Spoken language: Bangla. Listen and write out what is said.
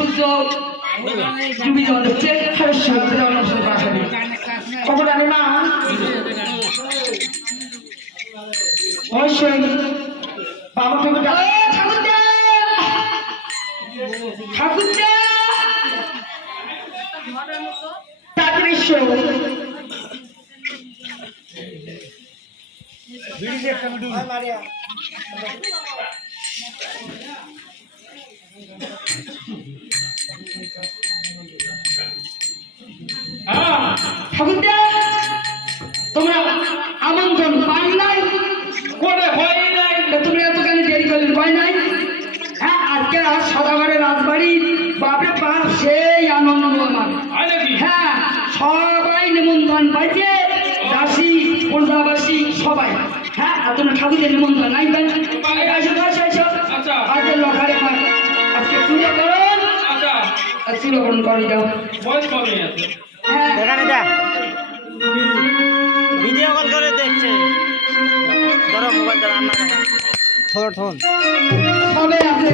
সূর্য ডুবে যাওয়া হচ্ছে কখন জানি না অবশ্যই বাবা ঠাকুর ঠাকুর তাড়াতাড়ি এসো ঠাকুরদা তোমরা আমন্ত্রণ পাই নাই করে হয় নাই তুমি এতখানি দেরি করলেন হয় নাই হ্যাঁ আজকে সদাগরের রাজবাড়ি বাপরে বাপ সেই আনন্দ আমার হ্যাঁ সবাই নিমন্ত্রণ পাইছে দাসী প্রজাবাসী সবাই হ্যাঁ আপনার ঠাকুরের নিমন্ত্রণ নাই আজকে লখারে আজকে চূড়াকরণ করে দাও হ্যাঁ ভিডিও কল করে দেখছে ধরো মোবাইল রান্না দেখা থোড় সবাই আছে